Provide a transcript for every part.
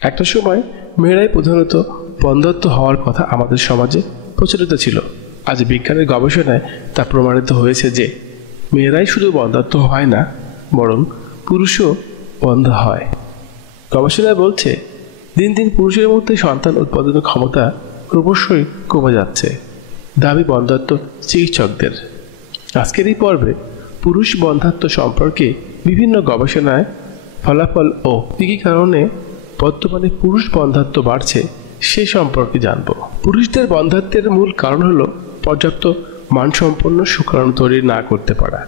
একটা সময় মেয়েরাই প্রধানত বন্ধ্যাত্ব হওয়ার কথা আমাদের সমাজে প্রচলিত ছিল। আজ বিজ্ঞানের গবেষণায় তা প্রমাণিত হয়েছে যে মেয়েরাই শুধু বন্ধ্যাত্ব হয় না, বরং পুরুষও বন্ধ্যা হয়। গবেষণায় বলছে দিন দিন পুরুষের মধ্যে সন্তান উৎপাদনের ক্ষমতা ক্রমশই কমে যাচ্ছে, দাবি বন্ধ্যাত্ব চিকিৎসকদের। আজকের এই পর্বে পুরুষ বন্ধ্যাত্ব সম্পর্কে বিভিন্ন গবেষণায় ফলাফল ও কী কী কারণে বর্তমানে পুরুষ বন্ধ্যাত্ব বাড়ছে সে সম্পর্কে জানব। পুরুষদের বন্ধ্যাত্বের মূল কারণ হলো পর্যাপ্ত মানসম্পন্ন শুক্রাণু তৈরি না করতে পারা।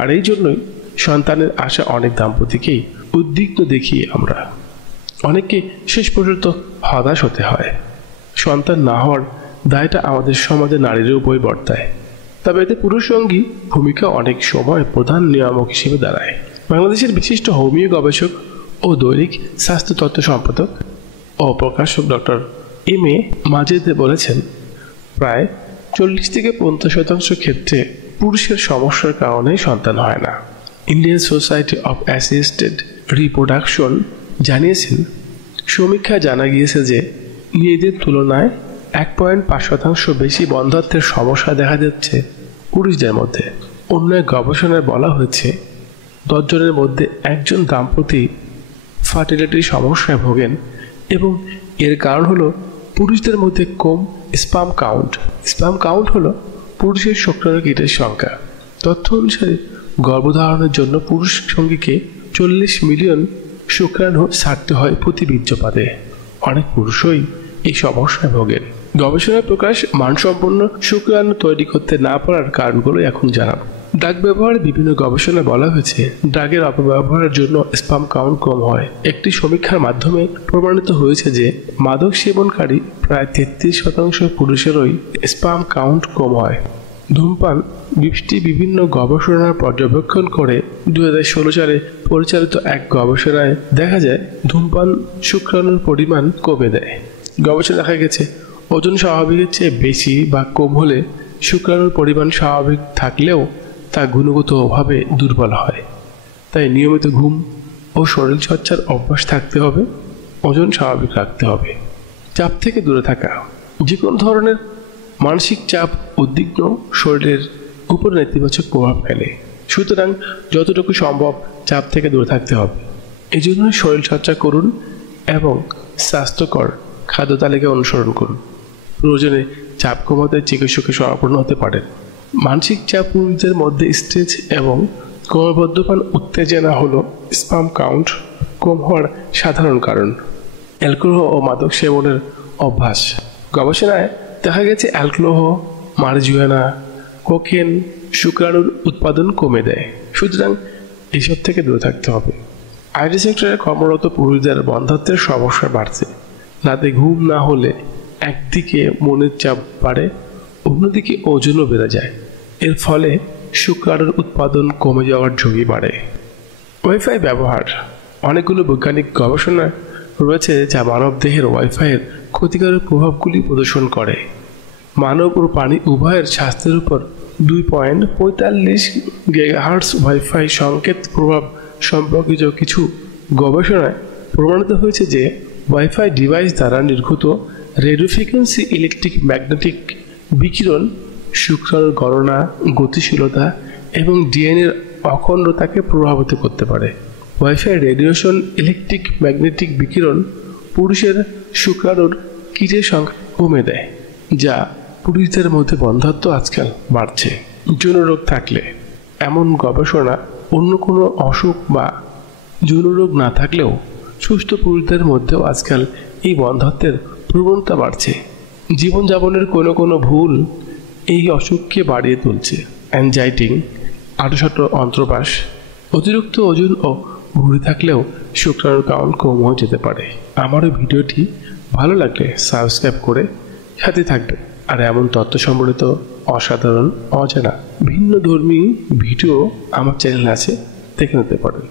আর এই জন্যই সন্তানের আশা অনেক দাম্পতিকেই উদ্বিগ্ন দেখিয়ে আমরা অনেককে শেষ পর্যন্ত হতাশ হতে হয়। সন্তান না হওয়ার দায়টা আমাদের সমাজে নারীর উপরই বর্তায়, তবে এতে পুরুষ সঙ্গী ভূমিকা অনেক সময় প্রধান নিয়ামক হিসেবে দাঁড়ায়। বাংলাদেশের বিশিষ্ট হোমিও গবেষক ও দৈনিক স্বাস্থ্য তত্ত্ব সম্পাদক ও প্রকাশক ডক্টর এম.এ. মাজেদ বলেছেন, প্রায় 40 থেকে 50% ক্ষেত্রে পুরুষের সমস্যার কারণে সন্তান হয় না। Indian society of assisted reproduction জানিয়েছেন, সমীক্ষায় জানা গিয়েছে যে মেয়েদের তুলনায় 1.5% বেশি বন্ধ্যাত্বের সমস্যা দেখা যাচ্ছে পুরুষদের মধ্যে। অন্য এক গবেষণায় বলা হয়েছে 10 জনের মধ্যে একজন দম্পতি ফার্টিলিটির সমস্যায় ভোগেন এবং এর কারণ হলো পুরুষদের মধ্যে কম স্পাম কাউন্ট। স্পাম কাউন্ট হলো পুরুষের শুক্রাণু কীটের সংখ্যা। তথ্য অনুসারে গর্ভধারণের জন্য পুরুষ সঙ্গীকে 40 মিলিয়ন শুক্রাণু ছাড়তে হয় প্রতি বীর্যপাতে। অনেক পুরুষই এই সমস্যায় ভোগেন। গবেষণায় প্রকাশ মানসম্পন্ন শুক্রাণু তৈরি করতে না পারার কারণগুলো এখন জানাব। ড্রাগ ব্যবহারে বিভিন্ন গবেষণায় বলা হয়েছে ড্রাগের অপব্যবহারের জন্য স্পাম কাউন্ট কম হয়। একটি সমীক্ষার মাধ্যমে প্রমাণিত হয়েছে যে মাদক সেবনকারী প্রায় 33% পুরুষেরই স্পাম কাউন্ট কম হয়। ধূমপান বিভিন্ন গবেষণার পর্যবেক্ষণ করে 2016 সালে পরিচালিত এক গবেষণায় দেখা যায় ধূমপান শুক্রাণুর পরিমাণ কমে দেয়। গবেষণা দেখা গেছে ওজন স্বাভাবিকের চেয়ে বেশি বা কম হলে শুক্রাণুর পরিমাণ স্বাভাবিক থাকলেও তা গুণগতভাবে দুর্বল হয়। তাই নিয়মিত ঘুম ও শরীরচর্চার অভ্যাস থাকতে হবে। ওজন স্বাভাবিক রাখতে হবে। চাপ থেকে দূরে থাকা। যে কোনো ধরনের মানসিক চাপ উদ্বিগ্ন শরীরের উপর নেতিবাচক প্রভাব ফেলে। সুতরাং যতটুকু সম্ভব চাপ থেকে দূরে থাকতে হবে। এই জন্য শরীরচর্চা করুন এবং স্বাস্থ্যকর খাদ্য তালিকা অনুসরণ করুন। প্রয়োজনে চাপ কমাতে চিকিৎসকের শরণাপন্ন হতে পারেন। মানসিক চাপ পুরুষদের মধ্যে স্ট্রেস এবং ক্রমবর্ধমান উত্তেজনা হলো স্পাম কাউন্ট কম হওয়ার সাধারণ কারণ। অ্যালকোহল ও মাদক সেবনের অভ্যাস। গবেষণায় দেখা গেছে অ্যালকোহল, মারিজুয়ানা, কোকেন শুক্রাণুর উৎপাদন কমে দেয়। সুতরাং এসব থেকে দূরে থাকতে হবে। আইটি সেক্টরে কর্মরত পুরুষদের বন্ধ্যাত্বের সমস্যা বাড়ছে। রাতে ঘুম না হলে একদিকে মনের চাপ বাড়ে, অন্যদিকে ওজনও বেড়ে যায়। এর ফলে শুক্রাণুর উৎপাদন কমে যাওয়ার ঝুঁকি বাড়ে। ওয়াইফাই ব্যবহার। অনেকগুলো বৈজ্ঞানিক গবেষণা রয়েছে যা মানবদেহের ওয়াইফাইয়ের ক্ষতিকারক প্রভাবগুলি প্রদর্শন করে। মানব ও প্রাণী উভয়ের স্বাস্থ্যের উপর 2.45 গিগাহার্টজ ওয়াইফাই সংকেত প্রভাব সম্পর্কিত কিছু গবেষণায় প্রমাণিত হয়েছে যে ওয়াইফাই ডিভাইস দ্বারা নির্গত রেডিও ফ্রিকোয়েন্সি ইলেকট্রিক ম্যাগনেটিক বিকিরণ শুক্রাণুর গণনা, গতিশীলতা এবং ডিএনএর অখণ্ডতাকে প্রভাবিত করতে পারে। ওয়াইফাই রেডিয়েশন ইলেকট্রিক ম্যাগনেটিক বিকিরণ পুরুষের শুক্রাণুর কীটের সংখ্যা কমে দেয়, যা পুরুষদের মধ্যে বন্ধ্যাত্ব আজকাল বাড়ছে। যৌনরোগ থাকলে। এমন গবেষণা অন্য কোনো অসুখ বা যৌনরোগ না থাকলেও সুস্থ পুরুষদের মধ্যেও আজকাল এই বন্ধ্যাত্বের প্রবণতা বাড়ছে। জীবনযাপনের কোনো ভুল এই অসুখকে বাড়িয়ে তুলছে। অ্যাংজাইটি, আঁটসাঁট অন্ত্রবাস, অতিরিক্ত ওজন ও ভুঁড়ি থাকলেও শুক্রাণুর কাউন্ট কম হয়ে যেতে পারে। আমারও ভিডিওটি ভালো লাগলে সাবস্ক্রাইব করে সাথে থাকবেন। আর এমন তথ্য সম্বলিত অসাধারণ, অজানা, ভিন্ন ধর্মী ভিডিও আমার চ্যানেলে আছে, দেখে নিতে পারেন।